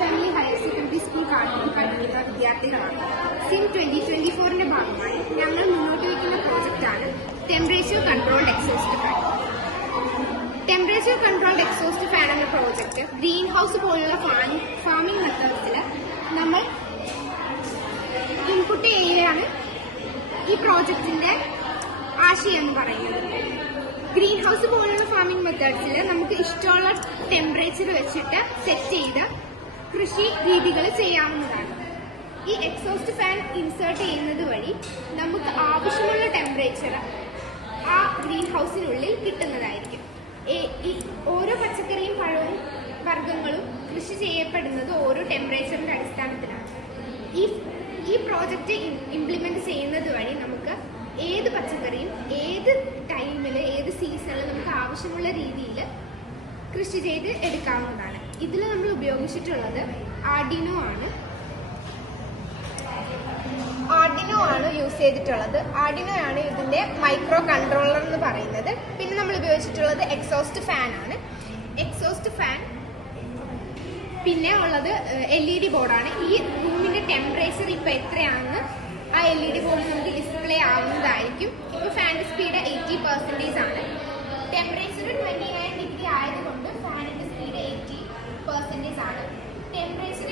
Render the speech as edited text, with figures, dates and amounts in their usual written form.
Family higher secondary school കണ്ണൂരിലെ വിദ്യാർത്ഥികളാണ്. SIM 2024 ഭാഗമായി ഞങ്ങൾ മുന്നോട്ട് വയ്ക്കുന്ന പ്രോജക്റ്റാണ് temperature controlled exhaust fan. Temperature controlled exhaust fan എന്ന പ്രോജക്റ്റ് ഗ്രീൻ ഹൗസ് പോലുള്ള ഫാമിംഗ് മെത്തേഡ്സിൽ നമ്മൾ ഇൻപുട്ട് ചെയ്യുകയാണ്. ഈ പ്രോജക്റ്റിന്റെ ആശയം എന്ന് പറയുന്നത് ഗ്രീൻ ഹൗസ് പോലുള്ള ഫാമിംഗ് മെത്തേഡ്സിൽ നമുക്ക് ഇഷ്ടമുള്ള ടെമ്പറേച്ചർ വെച്ചിട്ട് സെറ്റ് ചെയ്ത് കൃഷി രീതികൾ ചെയ്യാവുന്നതാണ്. ഈ എക്സോസ്റ്റ് ഫാൻ ഇൻസേർട്ട് ചെയ്യുന്നത് വഴി നമുക്ക് ആവശ്യമുള്ള ടെമ്പറേച്ചർ ആ ഗ്രീൻ ഹൗസിനുള്ളിൽ കിട്ടുന്നതായിരിക്കും. ഈ ഓരോ പച്ചക്കറിയും പഴവും വർഗ്ഗങ്ങളും കൃഷി ചെയ്യപ്പെടുന്നത് ഓരോ ടെമ്പറേച്ചറിന്റെ അടിസ്ഥാനത്തിലാണ്. ഈ പ്രോജക്റ്റ് ഇംപ്ലിമെന്റ് ചെയ്യുന്നത് വഴി നമുക്ക് ഏത് പച്ചക്കറിയും ഏത് ടൈമിൽ ഏത് സീസണിൽ നമുക്ക് ആവശ്യമുള്ള രീതിയിൽ കൃഷി ചെയ്ത് എടുക്കാവുന്നതാണ്. ഇതിൽ നമ്മൾ ഉപയോഗിച്ചിട്ടുള്ളത് ആർഡിനോ ആണ് യൂസ് ചെയ്തിട്ടുള്ളത്. ആർഡിനോ ആണ് ഇതിന്റെ മൈക്രോ കൺട്രോളർ എന്ന് പറയുന്നത്. പിന്നെ നമ്മൾ ഉപയോഗിച്ചിട്ടുള്ളത് എക്സോസ്റ്റ് ഫാൻ ആണ്. എക്സോസ്റ്റ് ഫാൻ പിന്നെ ഉള്ളത് LED ബോർഡാണ്. ഈ റൂമിന്റെ ടെമ്പറേച്ചർ ഇപ്പൊ എത്രയാണെന്ന് ആ LED ബോർഡിൽ നമുക്ക് ഡിസ്പ്ലേ ആവുന്നതായിരിക്കും. ഇപ്പൊ ഫാനിന്റെ സ്പീഡ് 80% ആണ്. ടെമ്പറേച്ചർ 29 ഡിഗ്രി ആയതുകൊണ്ട് ഫാനിന്റെ സ്പീഡ് 80% ആണ്. ടെമ്പറേച്ചർ